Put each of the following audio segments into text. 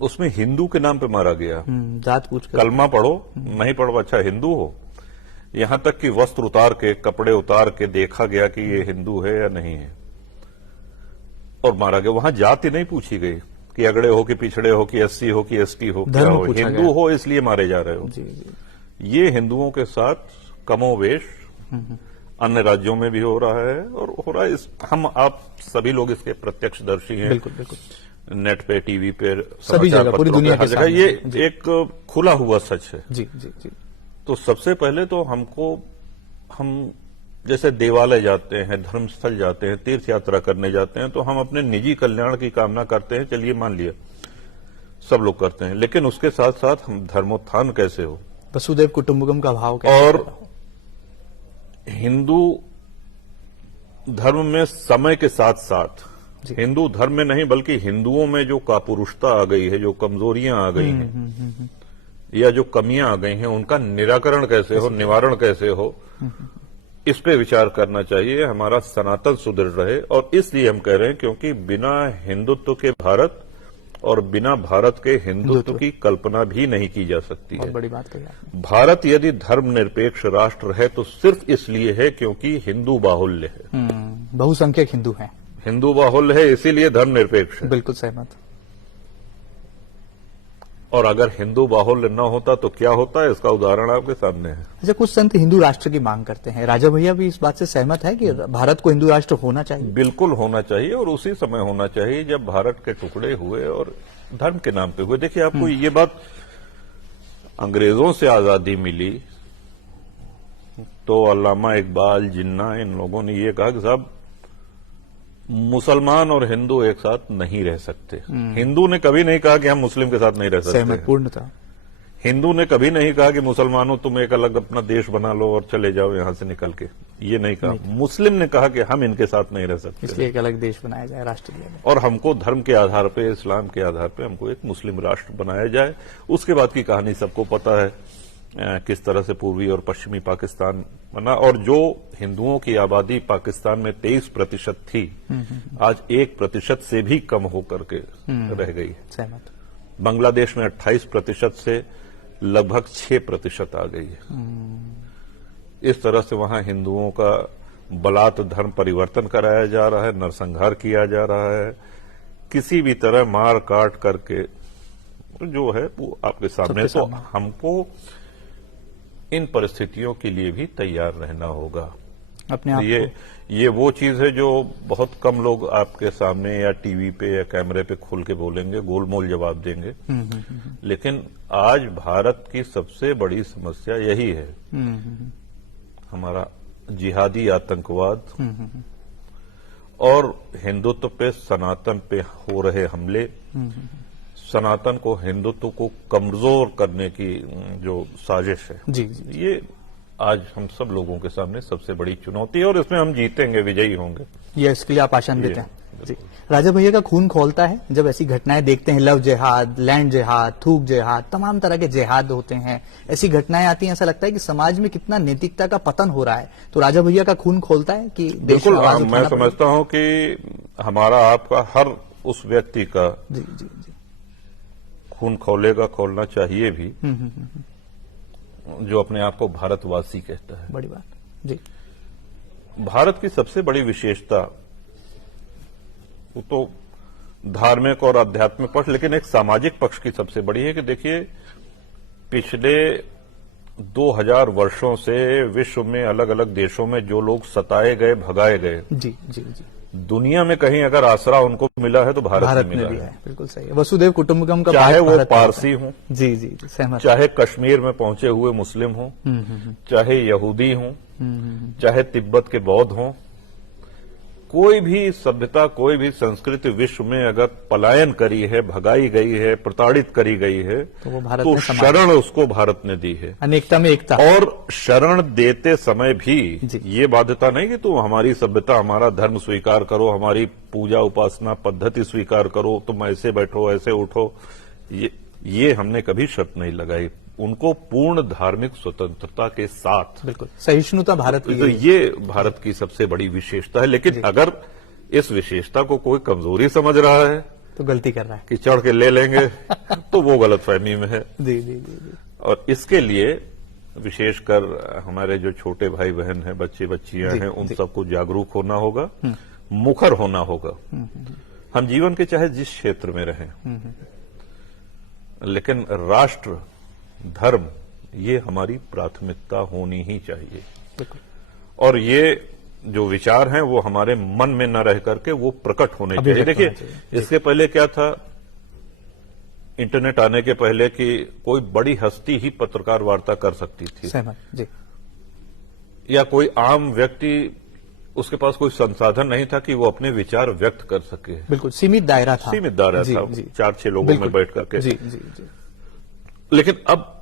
उसमें हिंदू के नाम पे मारा गया। जात पूछ कर। कलमा पढ़ो, नहीं पढ़ो अच्छा हिंदू हो। यहां तक कि वस्त्र उतार के, कपड़े उतार के देखा गया कि ये हिंदू है या नहीं है, और मारा गया। वहां जाति नहीं पूछी गई कि अगड़े हो कि पिछड़े हो कि एससी हो कि एसटी हो, क्या हो, हिंदू हो इसलिए मारे जा रहे हो। जी, जी। ये हिंदुओं के साथ कमोवेश अन्य राज्यों में भी हो रहा है और हो रहा है। हम आप सभी लोग इसके प्रत्यक्षदर्शी हैं। बिल्कुल बिल्कुल। नेट पे, टीवी पे, सभी जगह, पूरी दुनिया के सामने। ये एक खुला हुआ सच है। जी जी जी। तो सबसे पहले तो हम जैसे देवालय जाते हैं, धर्मस्थल जाते हैं, तीर्थ यात्रा करने जाते हैं, तो हम अपने निजी कल्याण की कामना करते हैं। चलिए मान लिया सब लोग करते हैं, लेकिन उसके साथ साथ हम धर्मोत्थान कैसे हो, वसुदैव कुटुंबकम का भाव कैसे और हिंदू धर्म में समय के साथ साथ, हिंदू धर्म में नहीं बल्कि हिंदुओं में जो कापुरुषता आ गई है, जो कमजोरियां आ गई हैं या जो कमियां आ गई हैं, उनका निराकरण कैसे हो, निवारण कैसे हो, इस पे विचार करना चाहिए। हमारा सनातन सुदृढ़ रहे। और इसलिए हम कह रहे हैं क्योंकि बिना हिंदुत्व के भारत और बिना भारत के हिंदुत्व की कल्पना भी नहीं की जा सकती है। बहुत बड़ी बात कही आपने। भारत यदि धर्मनिरपेक्ष राष्ट्र है तो सिर्फ इसलिए है क्योंकि हिंदू बाहुल्य है। बहुसंख्यक हिंदू हैं। हिंदू बाहुल्य है, इसीलिए धर्मनिरपेक्ष है। बिल्कुल सहमत। और अगर हिंदू बाहुल्य न होता तो क्या होता है, इसका उदाहरण आपके सामने है। अच्छा, कुछ संत हिंदू राष्ट्र की मांग करते हैं। राजा भैया भी इस बात से सहमत है कि भारत को हिंदू राष्ट्र होना चाहिए? बिल्कुल होना चाहिए, और उसी समय होना चाहिए जब भारत के टुकड़े हुए और धर्म के नाम पे हुए। देखिए, आपको ये बात, अंग्रेजों से आजादी मिली तो अल्लामा इकबाल, जिन्ना, इन लोगों ने ये कहा कि साहब मुसलमान और हिंदू एक साथ नहीं रह सकते। हिंदू ने कभी नहीं कहा कि हम मुस्लिम के साथ नहीं रह सकते। सहमत पूर्ण था। हिंदू ने कभी नहीं कहा कि मुसलमानों तुम एक अलग अपना देश बना लो और चले जाओ यहां से निकल के, ये नहीं कहा। मुस्लिम ने कहा कि हम इनके साथ नहीं रह सकते, इसलिए एक अलग देश बनाया जाए, राष्ट्र दिया जाए, और हमको धर्म के आधार पे, इस्लाम के आधार पे हमको एक मुस्लिम राष्ट्र बनाया जाए। उसके बाद की कहानी सबको पता है, किस तरह से पूर्वी और पश्चिमी पाकिस्तान बना, और जो हिंदुओं की आबादी पाकिस्तान में 23% थी, आज 1% से भी कम होकर के रह गई है। सहमत। बांग्लादेश में 28% से लगभग 6% आ गई है। इस तरह से वहां हिंदुओं का बलात् धर्म परिवर्तन कराया जा रहा है, नरसंहार किया जा रहा है, किसी भी तरह मार काट करके जो है वो आपके सामने। तो हमको इन परिस्थितियों के लिए भी तैयार रहना होगा अपने आप। ये वो चीज है जो बहुत कम लोग आपके सामने या टीवी पे या कैमरे पे खोल के बोलेंगे, गोलमोल जवाब देंगे। लेकिन आज भारत की सबसे बड़ी समस्या यही है, हमारा जिहादी आतंकवाद और हिंदुत्व पे, सनातन पे हो रहे हमले, सनातन को, हिंदुत्व को कमजोर करने की जो साजिश है। जी, जी। ये आज हम सब लोगों के सामने सबसे बड़ी चुनौती है, और इसमें हम जीतेंगे, विजयी होंगे। ये इसके लिए आप आशान देते हैं? जी। राजा भैया का खून खौलता है जब ऐसी घटनाएं देखते हैं। लव जिहाद, लैंड जिहाद, थूक जिहाद, तमाम तरह के जिहाद होते हैं। ऐसी घटनाएं आती हैं, ऐसा लगता है कि समाज में कितना नैतिकता का पतन हो रहा है। तो राजा भैया का खून खोलता है कि बिल्कुल। मैं समझता हूं कि हमारा, आपका, हर उस व्यक्ति का जी जी जी खून खौलेगा, खोलना चाहिए भी, जो अपने आप को भारतवासी कहता है। बड़ी बात। जी। भारत की सबसे बड़ी विशेषता वो तो धार्मिक और आध्यात्मिक पक्ष, लेकिन एक सामाजिक पक्ष की सबसे बड़ी है कि देखिए, पिछले 2000 वर्षों से विश्व में अलग अलग देशों में जो लोग सताए गए, भगाए गए, जी जी जी, दुनिया में कहीं अगर आसरा उनको मिला है तो भारत में मिला है। बिल्कुल सही है। वसुदैव कुटुंबकम का, चाहे वो पारसी हों, जी जी जी, सहमत, चाहे कश्मीर में पहुंचे हुए मुस्लिम हों, चाहे यहूदी हों, चाहे तिब्बत के बौद्ध हों, कोई भी सभ्यता, कोई भी संस्कृति विश्व में अगर पलायन करी है, भगाई गई है, प्रताड़ित करी गई है, तो शरण उसको भारत ने दी है। अनेकता में एकता। और शरण देते समय भी ये बाध्यता नहीं कि तुम हमारी सभ्यता, हमारा धर्म स्वीकार करो, हमारी पूजा उपासना पद्धति स्वीकार करो, तुम ऐसे बैठो, ऐसे उठो, ये हमने कभी शर्त नहीं लगाई। उनको पूर्ण धार्मिक स्वतंत्रता के साथ, बिल्कुल सहिष्णुता भारत की, तो ये भारत की सबसे बड़ी विशेषता है। लेकिन अगर इस विशेषता को कोई कमजोरी समझ रहा है तो गलती कर रहा है। कि चढ़ के ले लेंगे तो वो गलतफहमी में है। जी जी जी जी। और इसके लिए विशेषकर हमारे जो छोटे भाई बहन हैं, बच्चे बच्चियां जी, हैं, उन जी। सबको जागरूक होना होगा, मुखर होना होगा। हम जीवन के चाहे जिस क्षेत्र में रहें, लेकिन राष्ट्र, धर्म, ये हमारी प्राथमिकता होनी ही चाहिए। बिल्कुल। और ये जो विचार हैं वो हमारे मन में न रह करके वो प्रकट होने चाहिए। अभिव्यक्त देखिए, होना चाहिए। इसके पहले क्या था, इंटरनेट आने के पहले कि कोई बड़ी हस्ती ही पत्रकार वार्ता कर सकती थी, सहमत जी। या कोई आम व्यक्ति, उसके पास कोई संसाधन नहीं था कि वो अपने विचार व्यक्त कर सके। बिल्कुल सीमित दायरा था। सीमित दायरा जी, था, जी। 4-6 लोगों बिल्कुल। में बैठ करके। जी जी जी। लेकिन अब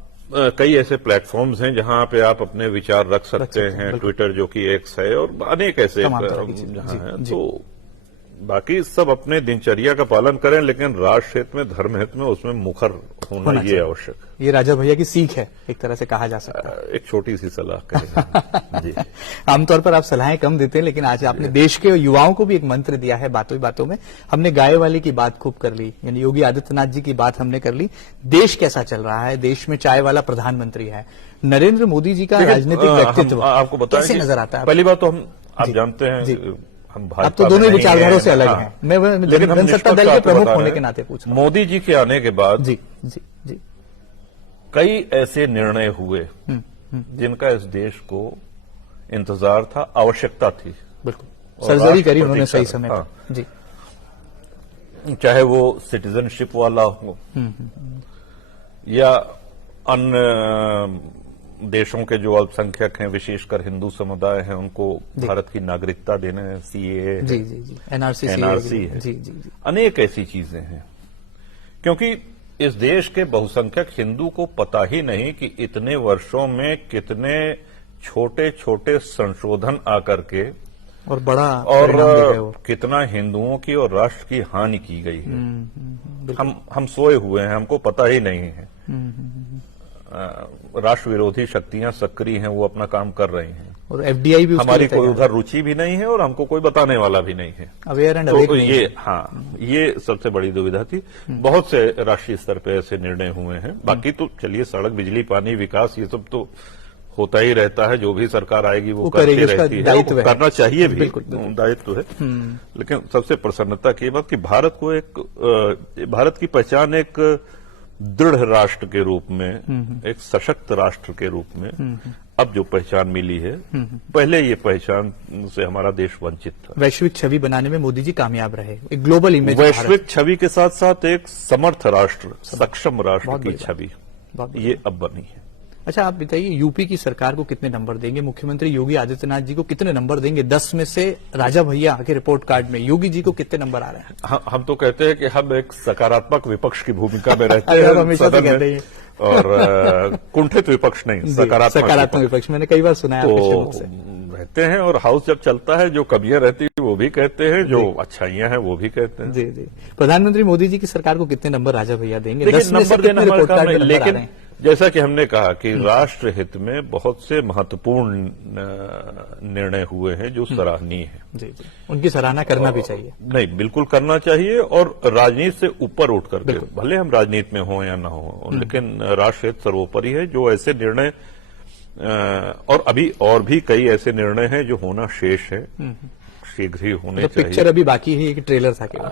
कई ऐसे प्लेटफॉर्म्स हैं जहां पे आप अपने विचार रख सकते हैं। बिल्कुल। ट्विटर जो कि एक्स है, और अनेक ऐसे तमाम तरह की चीजें। जहां जी, हैं। जी। तो बाकी सब अपने दिनचर्या का पालन करें, लेकिन राष्ट्र हित में, धर्म हित में उसमें मुखर होना ये चाहिए। आवश्यक। ये राजा भैया की सीख है, एक तरह से कहा जा सकता है। एक छोटी सी सलाह करें। जी। आमतौर पर आप सलाहें कम देते हैं, लेकिन आज आपने देश के युवाओं को भी एक मंत्र दिया है बातों ही बातों में। हमने गाय वाले की बात खूब कर ली, यानी योगी आदित्यनाथ जी की बात हमने कर ली। देश कैसा चल रहा है, देश में चाय वाला प्रधानमंत्री है, नरेंद्र मोदी जी का लेकिन, राजनीतिक व्यक्तित्व आपको बताएं कैसे कि नजर आता है? पहली बात तो आप जी, जानते हैं, जी। हम आप तो दोनों ही विचारधारों से अलग हाँ। हैं। मैं लेकिन हम जनसत्ता दल निष्पक्ष के आपको प्रमुख बता रहे होने हैं, के नाते पूछ रहा हूं। मोदी जी के आने के बाद जी जी जी। कई ऐसे निर्णय हुए जिनका इस देश को इंतजार था, आवश्यकता थी। बिल्कुल और सर्जरी राष्ट्र करी उन्होंने प्रतीक्षा सही है। समय हाँ। पर। जी चाहे वो सिटीजनशिप वाला हो, या अन्य देशों के जो अल्पसंख्यक हैं, विशेषकर हिंदू समुदाय हैं, उनको भारत की नागरिकता देने, सीएए, जी जी जी। एनआरसी एनआरसी है, जी जी जी। अनेक ऐसी चीजें हैं। क्योंकि इस देश के बहुसंख्यक हिंदू को पता ही नहीं कि इतने वर्षों में कितने छोटे छोटे संशोधन आकर के और बड़ा और परिणाम दे गए वो। कितना हिंदुओं की और राष्ट्र की हानि की गई है। बिल्कुल। हम सोए हुए हैं, हमको पता ही नहीं है। राष्ट्र विरोधी शक्तियां सक्रिय हैं, वो अपना काम कर रही हैं, और एफडीआई भी उसके हमारी लिए कोई तैयार उधर रुचि भी नहीं है और हमको कोई बताने वाला भी नहीं है। अवेयर एंड अवेक तो नहीं ये है। हाँ, ये सबसे बड़ी दुविधा थी। बहुत से राष्ट्रीय स्तर पे ऐसे निर्णय हुए हैं। बाकी तो चलिए, सड़क, बिजली, पानी, विकास, ये सब तो होता ही रहता है। जो भी सरकार आएगी वो करती करेगी, उसका रहती है, दायित्व वो है। करना चाहिए भी, बिल्कुल, बिल्कुल। दायित्व है। लेकिन सबसे प्रसन्नता की बात कि भारत को भारत की पहचान एक दृढ़ राष्ट्र के रूप में, एक सशक्त राष्ट्र के रूप में अब जो पहचान मिली है, पहले ये पहचान से हमारा देश वंचित था। वैश्विक छवि बनाने में मोदी जी कामयाब रहे, एक ग्लोबल इमेज। वैश्विक छवि के साथ साथ एक समर्थ राष्ट्र, सक्षम राष्ट्र बहुत की बड़ी बात। छवि, बहुत बड़ी ये अब बनी है। अच्छा, आप बताइए, यूपी की सरकार को कितने नंबर देंगे? मुख्यमंत्री योगी आदित्यनाथ जी को कितने नंबर देंगे? 10 में से राजा भैया के रिपोर्ट कार्ड में योगी जी को कितने नंबर आ रहे हैं? हम तो कहते हैं कि हम एक सकारात्मक विपक्ष की भूमिका में रहते अरे, आप हैं हमेशा से सदन कहते में, हैं। और कुंठित विपक्ष नहीं, जी, सकारात्मक विपक्ष मैंने कई बार सुना है आपके तो शब्द से। रहते हैं। और हाउस जब चलता है, जो कमियां रहती है वो भी कहते हैं, जो अच्छाइयां हैं वो भी कहते हैं। जी जी। प्रधानमंत्री मोदी जी की सरकार को कितने नंबर राजा भैया देंगे? देखिए, 10 में से नंबर देना कितने हमारा रिपोर्ट काम कार्ड में नहीं, नंबर आ रहे लेकिन हैं? जैसा कि हमने कहा कि राष्ट्र हित में बहुत से महत्वपूर्ण निर्णय हुए हैं जो सराहनीय है। जी जी, उनकी सराहना करना भी चाहिए। नहीं, बिल्कुल करना चाहिए। और राजनीति से ऊपर उठ करके, भले हम राजनीति में हों या ना हो, लेकिन राष्ट्र हित सर्वोपरि है। जो ऐसे निर्णय, और अभी और भी कई ऐसे निर्णय हैं जो होना शेष है, शीघ्र ही होने तो चाहिए। पिक्चर अभी बाकी है, एक ट्रेलर था केवल।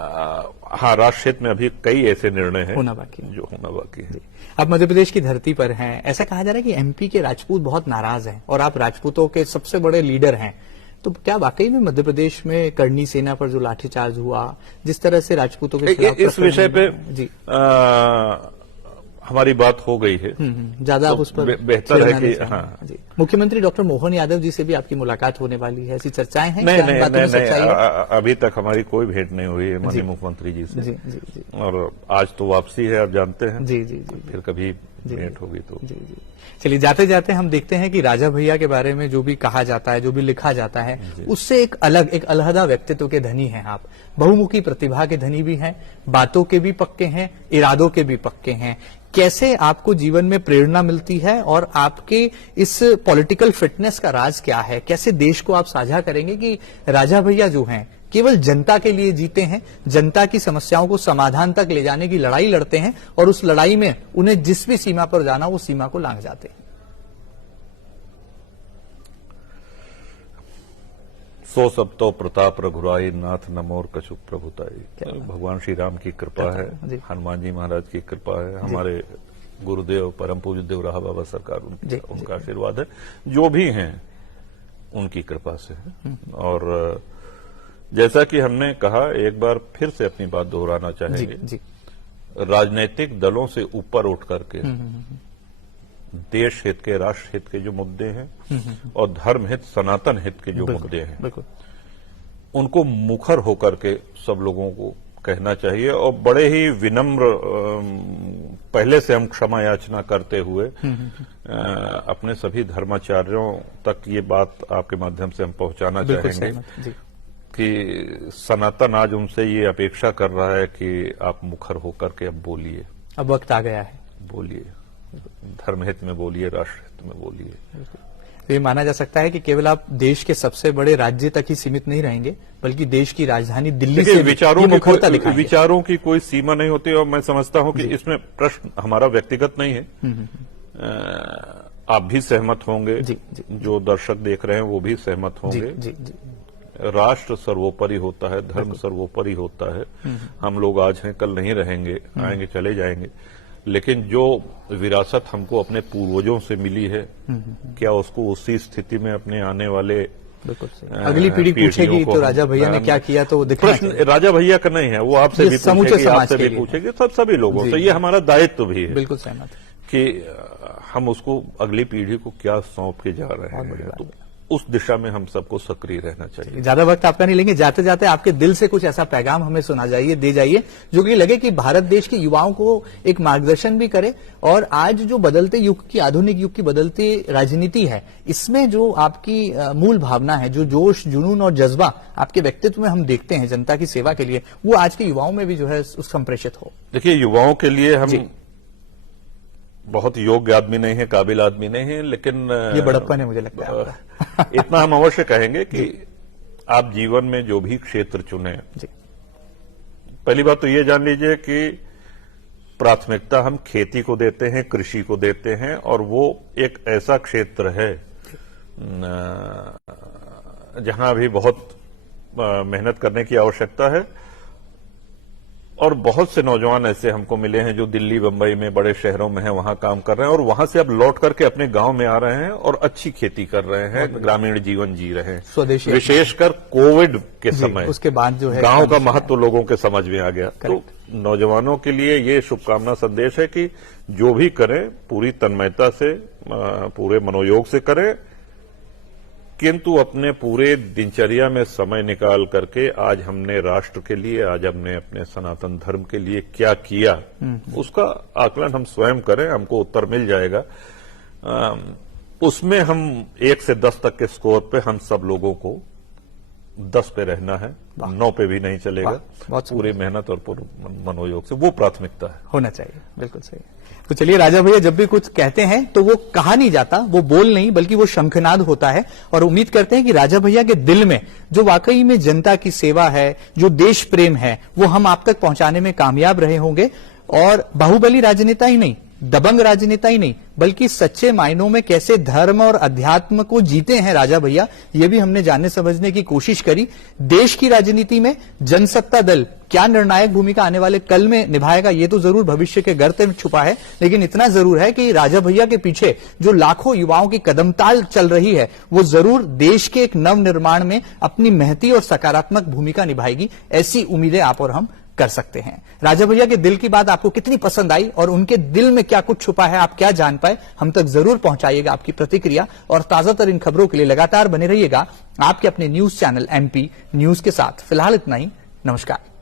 हाँ, राष्ट्र हित में अभी कई ऐसे निर्णय हैं होना बाकी है। जो होना बाकी है। आप मध्य प्रदेश की धरती पर हैं। ऐसा कहा जा रहा है कि एमपी के राजपूत बहुत नाराज हैं और आप राजपूतों के सबसे बड़े लीडर हैं। तो क्या वाकई में मध्य प्रदेश में करनी सेना पर जो लाठीचार्ज हुआ, जिस तरह से राजपूतों के खिलाफ इस विषय पे जी हमारी बात हो गई है। ज्यादा आप तो उस पर बेहतर है छेड़ना कि नहीं चाहिए। हाँ। जी। मुख्यमंत्री डॉक्टर मोहन यादव जी से भी आपकी मुलाकात होने वाली है, ऐसी चर्चाएं हैं? नहीं क्या इन नहीं बातों में नहीं, सच्चाई है? अभी तक हमारी कोई भेंट नहीं हुई है माननीय मुख्यमंत्री जी से। जी जी जी और आज तो वापसी है, आप जानते हैं। जी जी जी फिर कभी भेंट होगी तो। जी जी। चलिए, जाते जाते हम देखते हैं कि राजा भैया के बारे में जो भी कहा जाता है, जो भी लिखा जाता है, उससे एक अलहदा व्यक्तित्व के धनी हैं आप। बहुमुखी प्रतिभा के धनी भी हैं, बातों के भी पक्के हैं, इरादों के भी पक्के हैं। कैसे आपको जीवन में प्रेरणा मिलती है और आपके इस पॉलिटिकल फिटनेस का राज क्या है? कैसे देश को आप साझा करेंगे कि राजा भैया जो हैं, केवल जनता के लिए जीते हैं, जनता की समस्याओं को समाधान तक ले जाने की लड़ाई लड़ते हैं और उस लड़ाई में उन्हें जिस भी सीमा पर जाना वो सीमा को लांघ जाते हैं। सो सब तो प्रताप रघुराई, नाथ नमोर कछु प्रभुताई। भगवान श्री राम की कृपा है, हनुमान जी महाराज की कृपा है, हमारे गुरुदेव परम पूज्य देवराहा बाबा सरकार उनका आशीर्वाद है, जो भी हैं उनकी कृपा से है। और जैसा कि हमने कहा, एक बार फिर से अपनी बात दोहराना चाहेंगे, राजनीतिक दलों से ऊपर उठ करके देश हित के, राष्ट्र हित के जो मुद्दे हैं और धर्म हित, सनातन हित के जो मुद्दे हैं, उनको मुखर होकर के सब लोगों को कहना चाहिए और बड़े ही विनम्र, पहले से हम क्षमा याचना करते हुए अपने सभी धर्माचार्यों तक ये बात आपके माध्यम से हम पहुंचाना चाहेंगे कि सनातन आज उनसे ये अपेक्षा कर रहा है कि आप मुखर होकर के अब बोलिए, अब वक्त आ गया है, बोलिए, धर्महित में बोलिए, राष्ट्रहित में बोलिए। तो ये माना जा सकता है कि केवल आप देश के सबसे बड़े राज्य तक ही सीमित नहीं रहेंगे, बल्कि देश की राजधानी दिल्ली से विचारों की कोई सीमा नहीं होती। और मैं समझता हूं कि इसमें प्रश्न हमारा व्यक्तिगत नहीं है, आप भी सहमत होंगे, जो दर्शक देख रहे हैं वो भी सहमत होंगे। राष्ट्र सर्वोपरि होता है, धर्म सर्वोपरि होता है। हम लोग आज हैं, कल नहीं रहेंगे, आएंगे चले जाएंगे, लेकिन जो विरासत हमको अपने पूर्वजों से मिली है, क्या उसको उसी स्थिति में अपने आने वाले अगली पीढ़ी पूछेगी तो राजा भैया ने क्या किया, तो प्रश्न राजा भैया का नहीं है, वो आपसे भी पूछेगी, आपसे भी पूछेगी, सभी लोगों से। ये हमारा दायित्व भी है, बिल्कुल सहमत, कि हम उसको अगली पीढ़ी को क्या सौंप के जा रहे हैं, तो उस दिशा में हम सबको सक्रिय रहना चाहिए। ज्यादा वक्त आपका नहीं लेंगे, जाते जाते आपके दिल से कुछ ऐसा पैगाम हमें सुना जाइए, दे जाइए, जो कि लगे कि भारत देश के युवाओं को एक मार्गदर्शन भी करे। और आज जो बदलते युग की, आधुनिक युग की बदलती राजनीति है, इसमें जो आपकी मूल भावना है, जो जोश, जुनून और जज्बा आपके व्यक्तित्व में हम देखते हैं जनता की सेवा के लिए, वो आज के युवाओं में भी जो है संप्रेषित हो। देखिए, युवाओं के लिए हम बहुत योग्य आदमी नहीं है, काबिल आदमी नहीं है, लेकिन ये बड़प्पन है मुझे लगता है। इतना हम अवश्य कहेंगे कि आप जीवन में जो भी क्षेत्र चुने, पहली बात तो ये जान लीजिए कि प्राथमिकता हम खेती को देते हैं, कृषि को देते हैं, और वो एक ऐसा क्षेत्र है जहां अभी बहुत मेहनत करने की आवश्यकता है। और बहुत से नौजवान ऐसे हमको मिले हैं जो दिल्ली, बंबई में, बड़े शहरों में हैं, वहां काम कर रहे हैं और वहां से अब लौट करके अपने गांव में आ रहे हैं और अच्छी खेती कर रहे हैं, ग्रामीण जीवन जी रहे हैं। स्वदेशी, विशेषकर कोविड के समय उसके बाद जो है गांव का महत्व लोगों के समझ में आ गया। तो नौजवानों के लिए ये शुभकामना संदेश है कि जो भी करें पूरी तन्मयता से, पूरे मनोयोग से करें, किंतु अपने पूरे दिनचर्या में समय निकाल करके आज हमने राष्ट्र के लिए, आज हमने अपने सनातन धर्म के लिए क्या किया, उसका आकलन हम स्वयं करें, हमको उत्तर मिल जाएगा। उसमें हम 1 से 10 तक के स्कोर पे हम सब लोगों को 10 पे रहना है, 9 पे भी नहीं चलेगा। पूरी मेहनत और पूरे मनोयोग से वो प्राथमिकता है, होना चाहिए। बिल्कुल सही। तो चलिए, राजा भैया जब भी कुछ कहते हैं तो वो कहा नहीं जाता, वो बोल नहीं, बल्कि वो शंखनाद होता है। और उम्मीद करते हैं कि राजा भैया के दिल में जो वाकई में जनता की सेवा है, जो देश प्रेम है, वो हम आप तक पहुंचाने में कामयाब रहे होंगे। और बाहुबली राजनेता ही नहीं, दबंग राजनेता ही नहीं, बल्कि सच्चे मायनों में कैसे धर्म और अध्यात्म को जीते हैं राजा भैया, ये भी हमने जानने समझने की कोशिश करी। देश की राजनीति में जनसत्ता दल क्या निर्णायक भूमिका आने वाले कल में निभाएगा, ये तो जरूर भविष्य के गर्त में छुपा है, लेकिन इतना जरूर है कि राजा भैया के पीछे जो लाखों युवाओं की कदमताल चल रही है, वो जरूर देश के एक नव निर्माण में अपनी महती और सकारात्मक भूमिका निभाएगी। ऐसी उम्मीदें आप और हम कर सकते हैं। राजा भैया के दिल की बात आपको कितनी पसंद आई और उनके दिल में क्या कुछ छुपा है, आप क्या जान पाए, हम तक जरूर पहुंचाइएगा आपकी प्रतिक्रिया। और ताजा तरीन खबरों के लिए लगातार बने रहिएगा आपके अपने न्यूज चैनल MP न्यूज के साथ। फिलहाल इतना ही, नमस्कार।